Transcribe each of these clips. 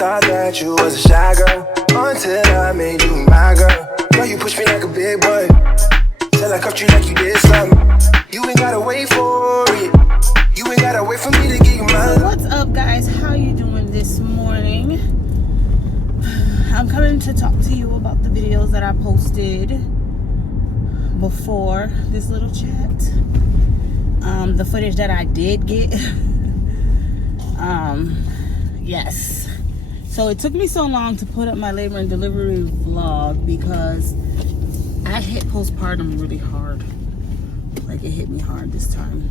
thought that you was a shy girl until I made you my girl. Girl, you push me like a big boy till I cuffed you like you did something. You ain't gotta wait for it. You ain't gotta wait for me to give you my love. What's up, guys? How you doing this morning? I'm coming to talk to you about the videos that I posted before this little chat. The footage that I did get. Yes. So it took me so long to put up my labor and delivery vlog because I hit postpartum really hard. Like, it hit me hard this time.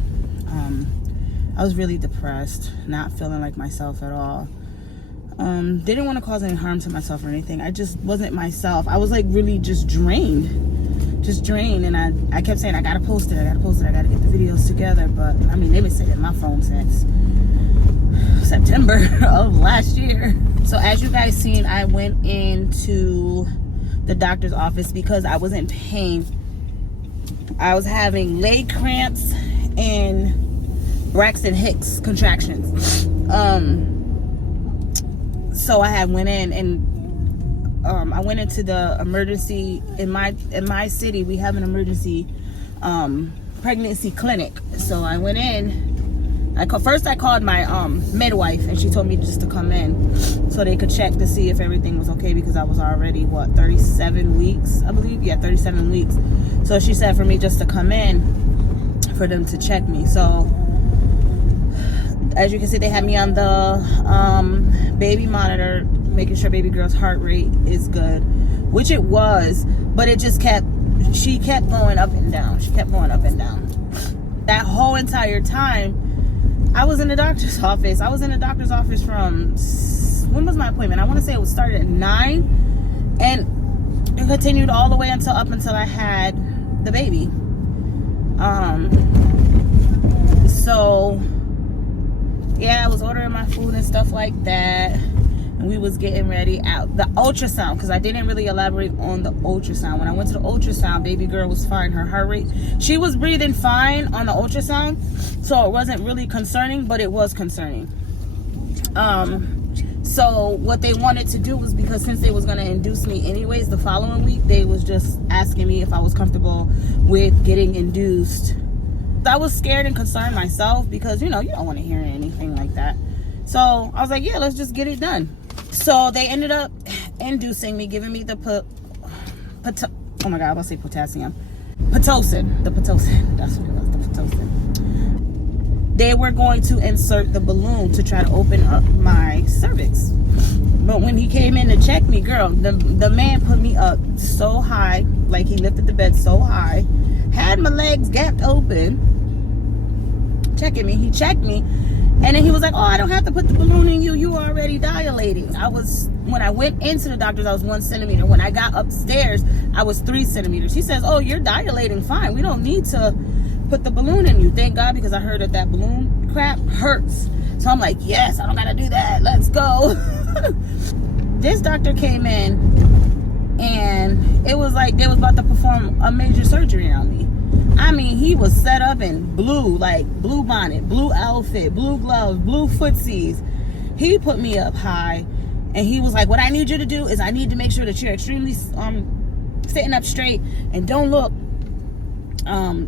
I was really depressed, not feeling like myself at all. Didn't want to cause any harm to myself or anything. I just wasn't myself. I was like really just drained. And I kept saying, I gotta post it, I gotta get the videos together. But I mean, they've been sitting in my phone since September of last year. So as you guys seen, I went into the doctor's office because I was in pain. I was having leg cramps and Braxton Hicks contractions. So I had went in and I went into the emergency in my city. We have an emergency pregnancy clinic. So I went in. First I called my midwife, and she told me just to come in so they could check to see if everything was okay, because I was already 37 weeks, I believe. Yeah, 37 weeks. So she said for me just to come in for them to check me. So as you can see, they had me on the baby monitor, making sure baby girl's heart rate is good, which it was, but it just she kept going up and down. That whole entire time I was in the doctor's office. I was in the doctor's office from, when was my appointment? I want to say it was started at 9, and it continued all the way until I had the baby. So yeah, I was ordering my food and stuff like that, and we was getting ready out the ultrasound, because I didn't really elaborate on the ultrasound. When I went to the ultrasound, baby girl was fine. Her heart rate, she was breathing fine on the ultrasound, so it wasn't really concerning, but it was concerning. So what they wanted to do was, because since they was going to induce me anyways the following week, they was just asking me if I was comfortable with getting induced. I was scared and concerned myself, because you don't want to hear anything like that. So I was like, yeah, let's just get it done. So they ended up inducing me, giving me the oh my god, I was going to say potassium. Pitocin. The Pitocin. That's what it was, the Pitocin. They were going to insert the balloon to try to open up my cervix. But when he came in to check me, girl, the man put me up so high, like he lifted the bed so high, had my legs gapped open, checking me. He checked me, and then he was like, oh, I don't have to put the balloon in you. You are already dilating. When I went into the doctor's, I was 1 centimeter. When I got upstairs, I was 3 centimeters. He says, oh, you're dilating fine. We don't need to put the balloon in you. Thank God, because I heard that balloon crap hurts. So I'm like, yes, I don't got to do that. Let's go. This doctor came in, and it was like they was about to perform a major surgery on me. I mean, he was set up in blue, like blue bonnet, blue outfit, blue gloves, blue footsies. He put me up high, and he was like, what I need you to do is I need to make sure that you're extremely sitting up straight, and don't look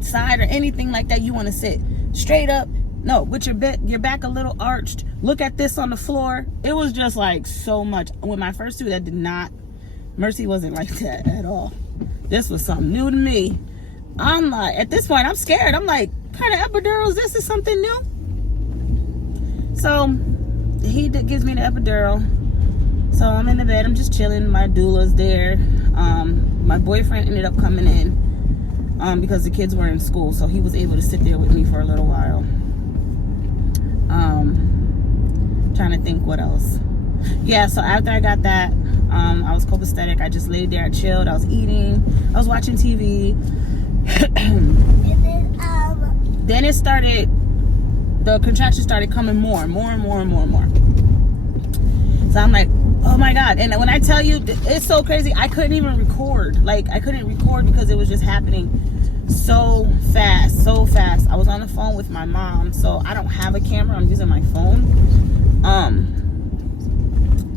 side or anything like that. You want to sit straight up. No, with your back a little arched. Look at this on the floor. It was just like so much. With my first two, that did not, Mercy wasn't like that at all. This was something new to me. I'm like, at this point, I'm scared. I'm like, kind of epidural is this? Is something new? So he gives me the epidural. So I'm in the bed. I'm just chilling. My doula's there. My boyfriend ended up coming in because the kids were in school. So he was able to sit there with me for a little while. Trying to think what else. Yeah, so after I got that, I was copacetic. I just laid there, I chilled. I was eating. I was watching TV. Then it started, the contractions started coming more. So I'm like, oh my god. And when I tell you, it's so crazy, I couldn't even record. Like, I couldn't record because it was just happening so fast. I was on the phone with my mom, so I don't have a camera. I'm using my phone.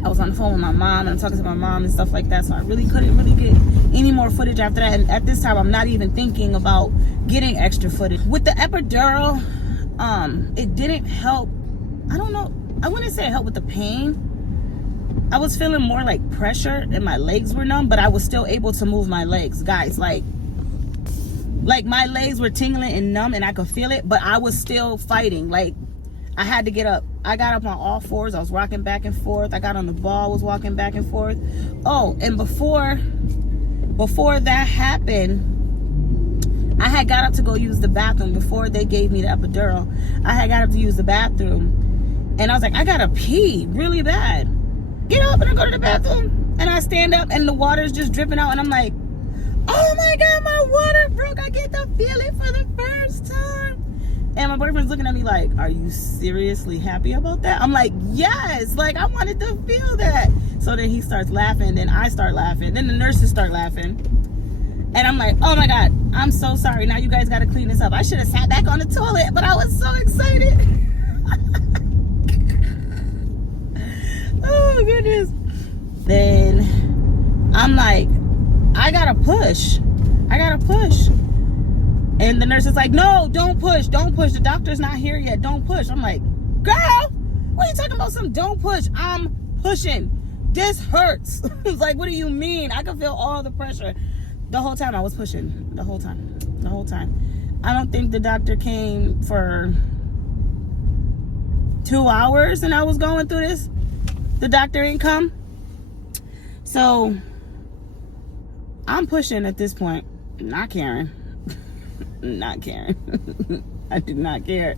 I was on the phone with my mom and I'm talking to my mom and stuff like that. So I really couldn't really get any more footage after that. And at this time, I'm not even thinking about getting extra footage. With the epidural, it didn't help. I don't know. I wouldn't say it helped with the pain. I was feeling more like pressure and my legs were numb, but I was still able to move my legs. Guys, like my legs were tingling and numb and I could feel it, but I was still fighting. Like, I had to get up. I got up on all fours. I was rocking back and forth. I got on the ball, was walking back and forth. Oh, and before that happened, I had got up to go use the bathroom before they gave me the epidural. I had got up to use the bathroom. And I was like, I gotta pee really bad. Get up and I go to the bathroom. And I stand up and the water's just dripping out. And I'm like, oh my God, my water broke. I get to feel it for the first time. And my boyfriend's looking at me like, are you seriously happy about that? I'm like, yes, like I wanted to feel that. So then he starts laughing, then I start laughing, then the nurses start laughing. And I'm like, oh my God, I'm so sorry. Now you guys got to clean this up. I should have sat back on the toilet, but I was so excited. Oh goodness. Then I'm like, I gotta push. And the nurse is like, no, don't push. The doctor's not here yet. Don't push. I'm like, girl, what are you talking about? Don't push. I'm pushing. This hurts. It's like, what do you mean? I can feel all the pressure. The whole time I was pushing. The whole time. I don't think the doctor came for 2 hours and I was going through this. The doctor ain't come. So I'm pushing at this point. Not caring. I did not care.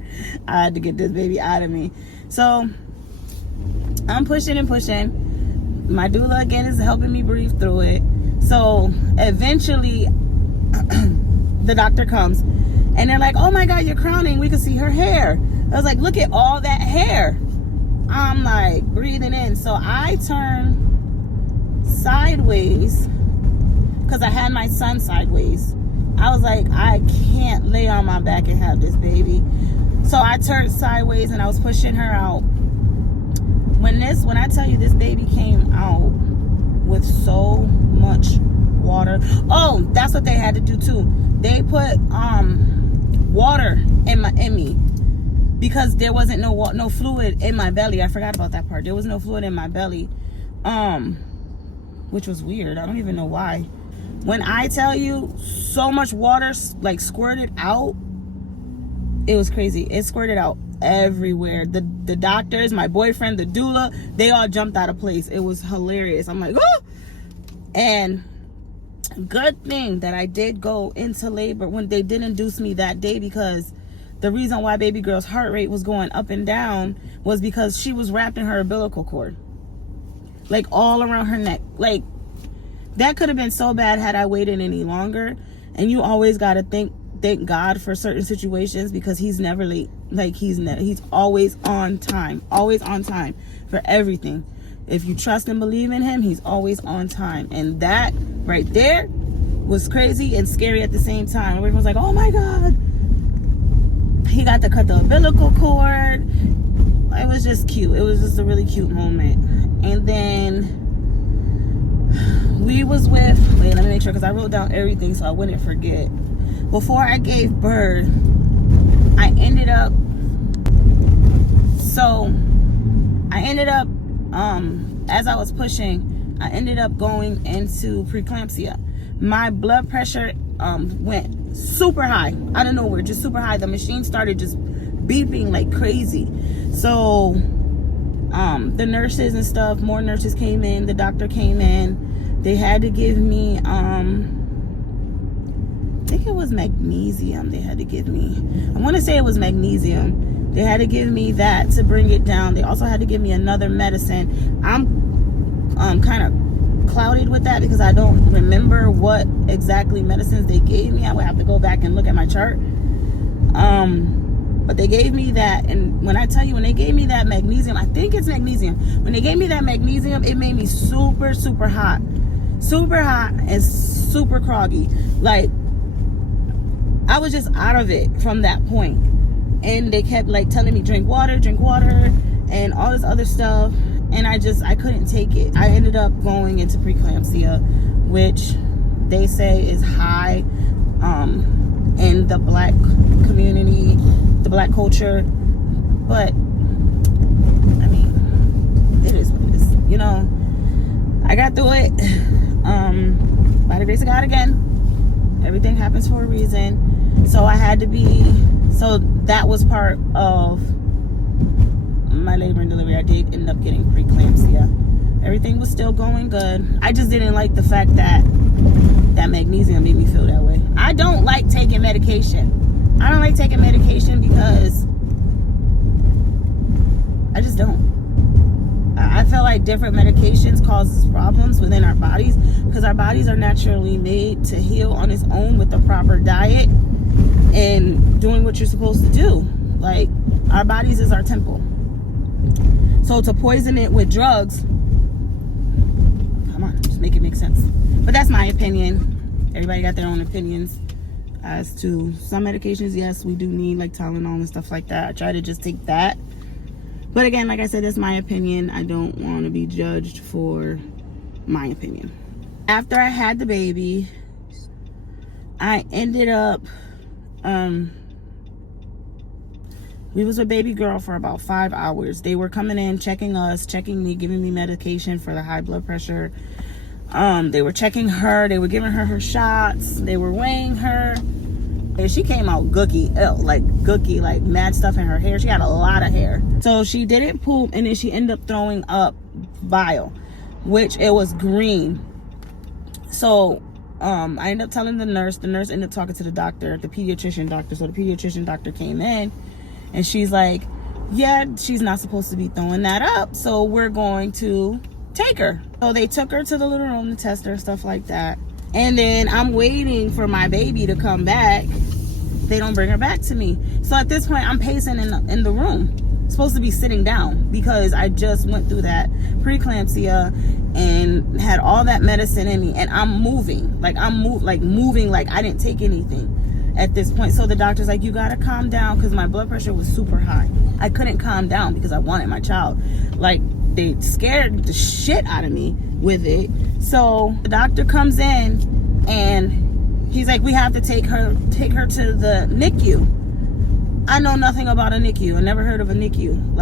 I had to get this baby out of me. So I'm pushing and pushing. My doula again is helping me breathe through it. So eventually the doctor comes and they're like, oh my God, you're crowning. We can see her hair. I was like, look at all that hair. I'm like breathing in. So I turn sideways because I had my son sideways. I was like, I can't lay on my back and have this baby. So I turned sideways and I was pushing her out. When I tell you this baby came out with so much water. Oh, that's what they had to do too. They put water in me because there wasn't no fluid in my belly. I forgot about that part. There was no fluid in my belly, which was weird. I don't even know why. When I tell you so much water like squirted out, it was crazy. It squirted out everywhere. The doctors, my boyfriend, the doula, they all jumped out of place. It was hilarious. I'm like, oh! And good thing that I did go into labor when they did induce me that day, because the reason why baby girl's heart rate was going up and down was because she was wrapped in her umbilical cord, like all around her neck. Like, that could have been so bad had I waited any longer. And you always got to thank God for certain situations, because he's never late. Like, he's always on time for everything. If you trust and believe in him, he's always on time. And that right there was crazy and scary at the same time. Everyone was like, oh my God, he got to cut the umbilical cord. It was just cute. It was just a really cute moment. And then we was with, wait, let me make sure, because I wrote down everything so I wouldn't forget. Before I gave birth, I ended up as I was pushing, I ended up going into preeclampsia. My blood pressure went super high out of nowhere, just super high. The machine started just beeping like crazy. So the nurses and stuff, more nurses came in, the doctor came in. They had to give me I think it was magnesium they had to give me. I want to say it was magnesium. They had to give me that to bring it down. They also had to give me another medicine. I'm kind of clouded with that because I don't remember what exactly medicines they gave me. I would have to go back and look at my chart. But they gave me that, and when I tell you, when they gave me that magnesium, I think it's magnesium. When they gave me that magnesium, it made me super, super hot. Super hot and super croggy. Like, I was just out of it from that point. And they kept like telling me drink water and all this other stuff. and I couldn't take it. I ended up going into preeclampsia, which they say is high in the black community, the black culture. But I mean, it is what it is. You know, I got through it. By the grace of God, again, everything happens for a reason. So so that was part of my labor and delivery. I did end up getting preeclampsia. Everything was still going good. I just didn't like the fact that magnesium made me feel that way. I don't like taking medication. I don't like taking medication because I just don't. I feel like different medications causes problems within our bodies because our bodies are naturally made to heal on its own with the proper diet and doing what you're supposed to do. Like, our bodies is our temple. So to poison it with drugs, come on, just make it make sense. But that's my opinion. Everybody got their own opinions as to some medications. Yes, we do need like Tylenol and stuff like that. I try to just take that. But again, like I said, that's my opinion. I don't want to be judged for my opinion. After I had the baby, I ended up, we was with baby girl for about 5 hours. They were coming in, checking us, checking me, giving me medication for the high blood pressure. They were checking her. They were giving her shots. They were weighing her. And she came out gooky, like mad stuff in her hair. She had a lot of hair. So she didn't poop, and then she ended up throwing up bile, which it was green. So I ended up telling the nurse. The nurse ended up talking to the doctor, the pediatrician doctor. So the pediatrician doctor came in, and she's like, yeah, she's not supposed to be throwing that up, so we're going to take her. So they took her to the little room to test her, stuff like that. And then I'm waiting for my baby to come back. They don't bring her back to me. So at this point, I'm pacing in the room. Supposed to be sitting down because I just went through that preeclampsia and had all that medicine in me. And I'm moving. Moving like I didn't take anything at this point. So the doctor's like, you gotta calm down, because my blood pressure was super high. I couldn't calm down because I wanted my child. Like, they scared the shit out of me with it. So the doctor comes in and he's like, we have to take her to the NICU. I know nothing about a NICU. I never heard of a NICU.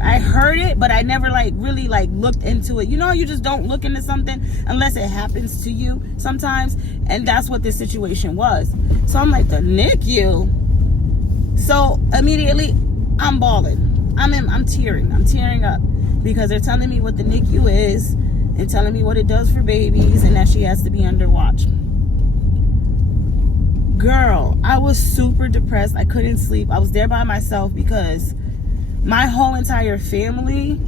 I heard it, but I never really looked into it. You know, you just don't look into something unless it happens to you sometimes. And that's what this situation was. So I'm like, the NICU? So immediately I'm bawling. I'm tearing up because they're telling me what the NICU is and telling me what it does for babies and that she has to be under watch. Girl, I was super depressed. I couldn't sleep. I was there by myself because my whole entire family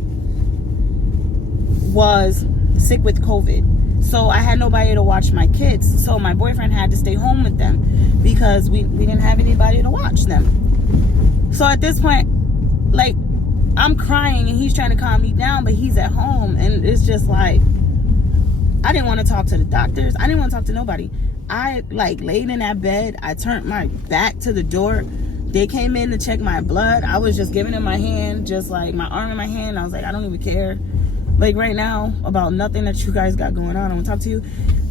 was sick with COVID. So I had nobody to watch my kids. So my boyfriend had to stay home with them because we didn't have anybody to watch them. So at this point, I'm crying and he's trying to calm me down, but he's at home, and it's just like, I didn't want to talk to the doctors. I didn't want to talk to nobody. I laid in that bed. I turned my back to the door. They came in to check my blood. I was just giving them my hand, just my arm in my hand. I was like, I don't even care. Right now, about nothing that you guys got going on. I want to talk to you.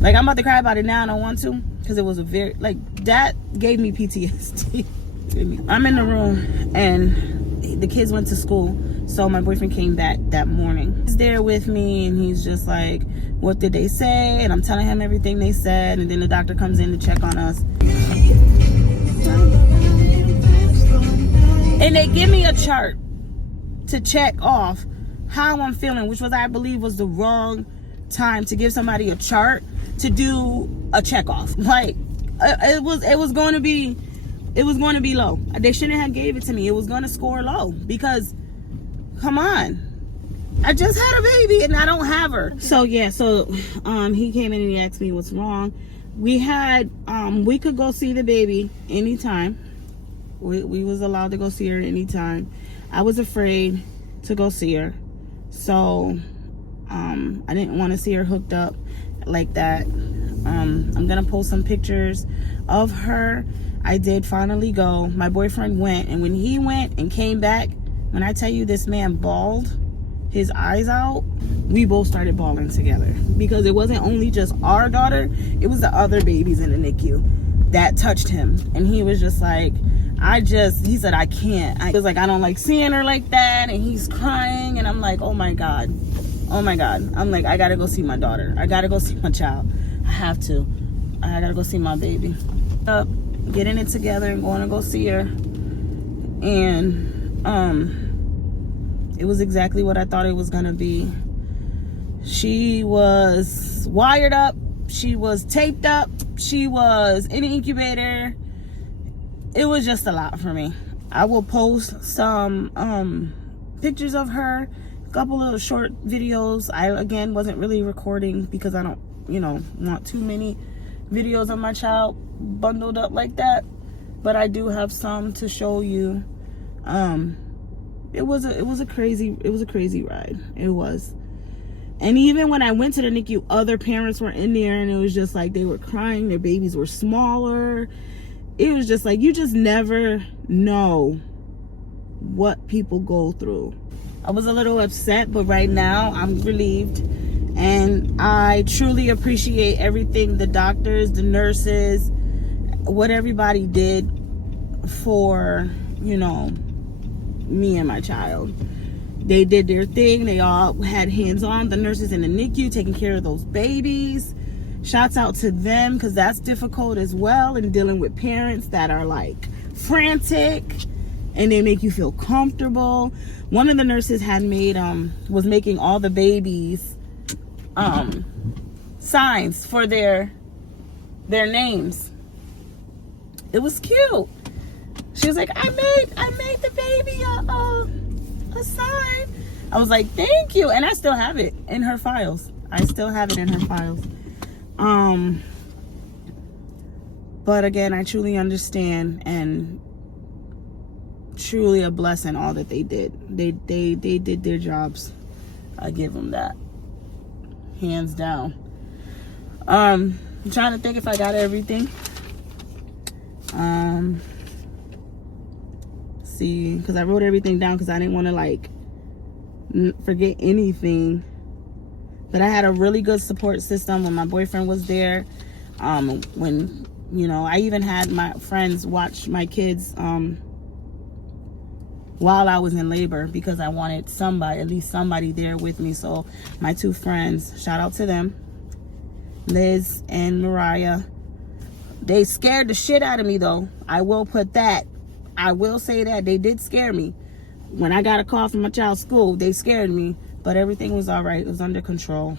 I'm about to cry about it now, and I want to, because it was a very, that gave me PTSD. I'm in the room, and the kids went to school, so my boyfriend came back that morning. He's there with me, and he's just like, what did they say? And I'm telling him everything they said, and then the doctor comes in to check on us. And they give me a chart to check off how I'm feeling, which was, I believe, was the wrong time to give somebody a chart to do a check off. It was going to be low. They shouldn't have gave it to me. It was going to score low because, come on, I just had a baby and I don't have her. So yeah, he came in and he asked me what's wrong. We could go see the baby anytime. We was allowed to go see her anytime. I was afraid to go see her, so I didn't want to see her hooked up like that. I'm gonna post some pictures of her. I did finally go. My boyfriend went, and when he went and came back, when I tell you this man bawled his eyes out, we both started bawling together, because it wasn't only just our daughter, it was the other babies in the NICU that touched him. And he was just like, he said, I can't. I was like, I don't like seeing her like that. And he's crying. And I'm like, oh my God. I'm like, I gotta go see my daughter. I gotta go see my child. I have to. I gotta go see my baby. Getting it together and going to go see her. And it was exactly what I thought it was gonna be. She was wired up. She was taped up. She was in an incubator. It was just a lot for me. I will post some pictures of her, a couple of short videos. I, again, wasn't really recording because I don't, want too many videos of my child bundled up like that. But I do have some to show you. It was a crazy ride. It was. And even when I went to the NICU, other parents were in there, and it was just like they were crying. Their babies were smaller. It was just like, you just never know what people go through. I was a little upset, but right now I'm relieved. And I truly appreciate everything the doctors, the nurses, what everybody did for, me and my child. They did their thing. They all had hands on. The nurses in the NICU taking care of those babies. Shouts out to them, because that's difficult as well, and dealing with parents that are like frantic and they make you feel comfortable. One of the nurses had made was making all the babies signs for their names. It was cute. She was like, I made the baby a sign. I was like, thank you. And I still have it in her files. But again, I truly understand, and truly a blessing all that they did. They did their jobs. I give them that, hands down. I'm trying to think if I got everything. See, because I wrote everything down because I didn't want to forget anything. But I had a really good support system when my boyfriend was there. When I even had my friends watch my kids while I was in labor, because I wanted at least somebody there with me. So my two friends, shout out to them, Liz and Mariah. They scared the shit out of me, though. I will say that they did scare me. When I got a call from my child's school, they scared me, but everything was all right. It was under control.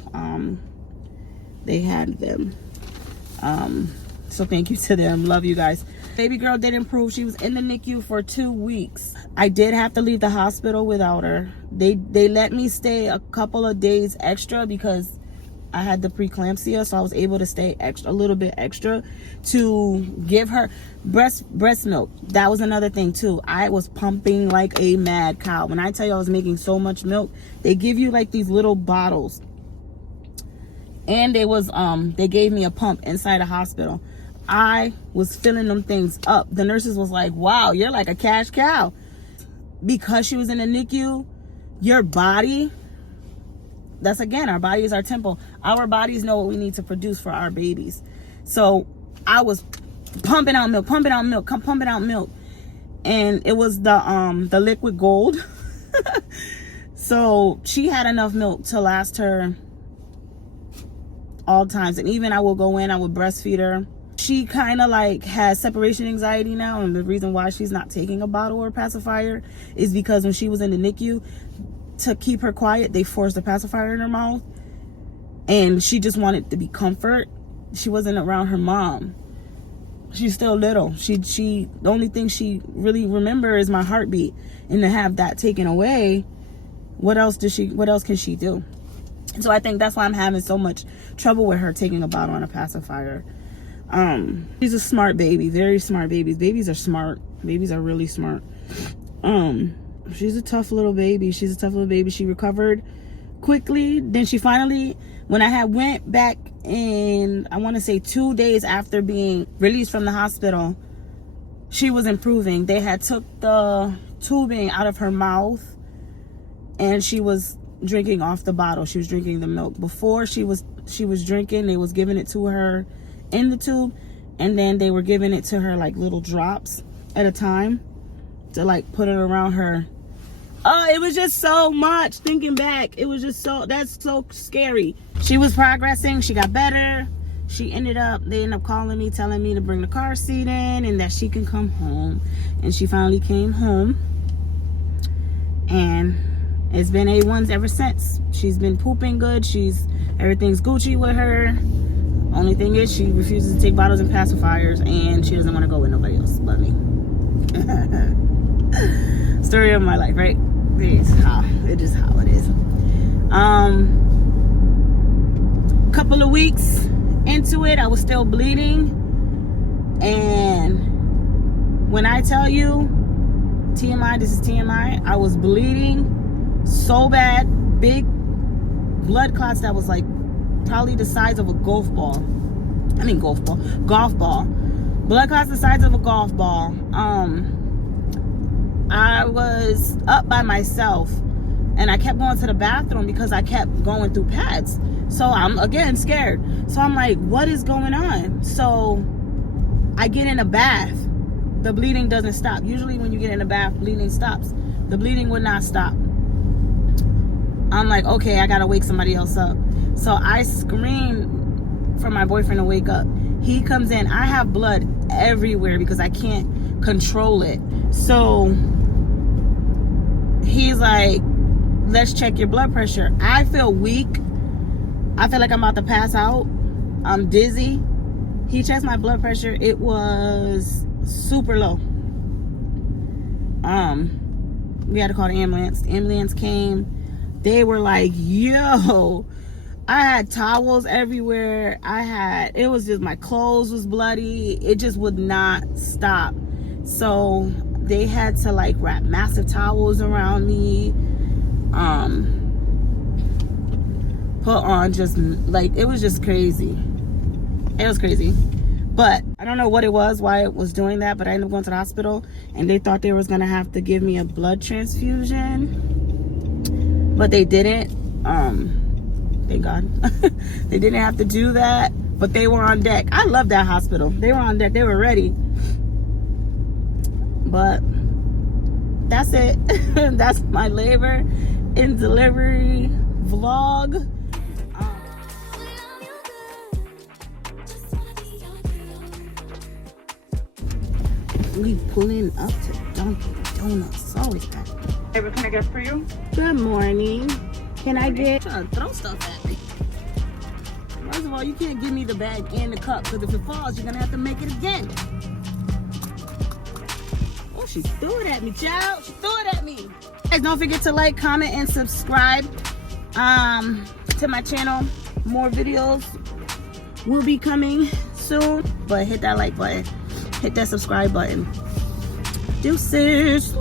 They had them. So thank you to them. Love you guys. Baby girl did improve. She was in the NICU for 2 weeks. I did have to leave the hospital without her. They let me stay a couple of days extra because I had the preeclampsia, so I was able to stay a little bit extra to give her breast milk. That was another thing too. I was pumping like a mad cow. When I tell you I was making so much milk, they give you like these little bottles, and they gave me a pump inside the hospital. I was filling them things up. The nurses was like, wow, you're like a cash cow. Because she was in the NICU, your body, that's again, our body is our temple. Our bodies know what we need to produce for our babies. So I was pumping out milk. And it was the liquid gold. So she had enough milk to last her all times. And even I will go in, I would breastfeed her. She kind of has separation anxiety now. And the reason why she's not taking a bottle or pacifier is because when she was in the NICU, to keep her quiet, they forced a pacifier in her mouth, and she just wanted to be comfort. She wasn't around her mom. She's still little. The only thing she really remember is my heartbeat, and to have that taken away, what else can she do? So I think that's why I'm having so much trouble with her taking a bottle and a pacifier. She's a smart baby, very smart babies. Babies are smart. Babies are really smart. She's a tough little baby. She recovered quickly. Then she finally, when I had went back in, I want to say 2 days after being released from the hospital, she was improving. They had took the tubing out of her mouth, and she was drinking off the bottle. She was drinking the milk. Before she was drinking, they was giving it to her in the tube, and then they were giving it to her like little drops at a time to like put it around her. Oh, it was just so much. Thinking back, it was just that's so scary. She was progressing. She got better. They ended up calling me, telling me to bring the car seat in and that she can come home. And she finally came home. And it's been A1s ever since. She's been pooping good. Everything's Gucci with her. Only thing is she refuses to take bottles and pacifiers, and she doesn't want to go with nobody else but me. Story of my life, right? It is how it is. Couple of weeks into it, I was still bleeding, and when I tell you TMI, this is TMI, I was bleeding so bad, big blood clots that was like probably the size of a golf ball. Blood clots the size of a golf ball. I was up by myself, and I kept going to the bathroom because I kept going through pads. So I'm again scared. So I'm like, what is going on? So I get in a bath. The bleeding doesn't stop. Usually when you get in a bath, bleeding stops. The bleeding would not stop. I'm like, okay, I gotta wake somebody else up. So I scream for my boyfriend to wake up. He comes in. I have blood everywhere because I can't control it. So he's like, let's check your blood pressure. I feel weak. I feel like I'm about to pass out. I'm dizzy. He checks my blood pressure. It was super low. We had to call the ambulance. The ambulance came. They were like, yo, I had towels everywhere. It was just, my clothes was bloody. It just would not stop. So they had to like wrap massive towels around me. Put on just like, it was just crazy. It was crazy. But I don't know what it was, why it was doing that, but I ended up going to the hospital, and they thought they was gonna have to give me a blood transfusion, but they didn't. Thank God. They didn't have to do that, but they were on deck. I love that hospital. They were on deck. They were ready. But that's it. That's my labor and delivery vlog. We pulling up to Dunkin' Donuts. Sorry, that. Hey, what can I get for you? Good morning. Can I get? Trying to throw stuff at me. First of all, you can't give me the bag and the cup, because if it falls, you're gonna have to make it again. Oh, she threw it at me, child. She threw it at me. Guys, don't forget to like, comment, and subscribe to my channel. More videos will be coming soon, but hit that like button. Hit that subscribe button. Deuces.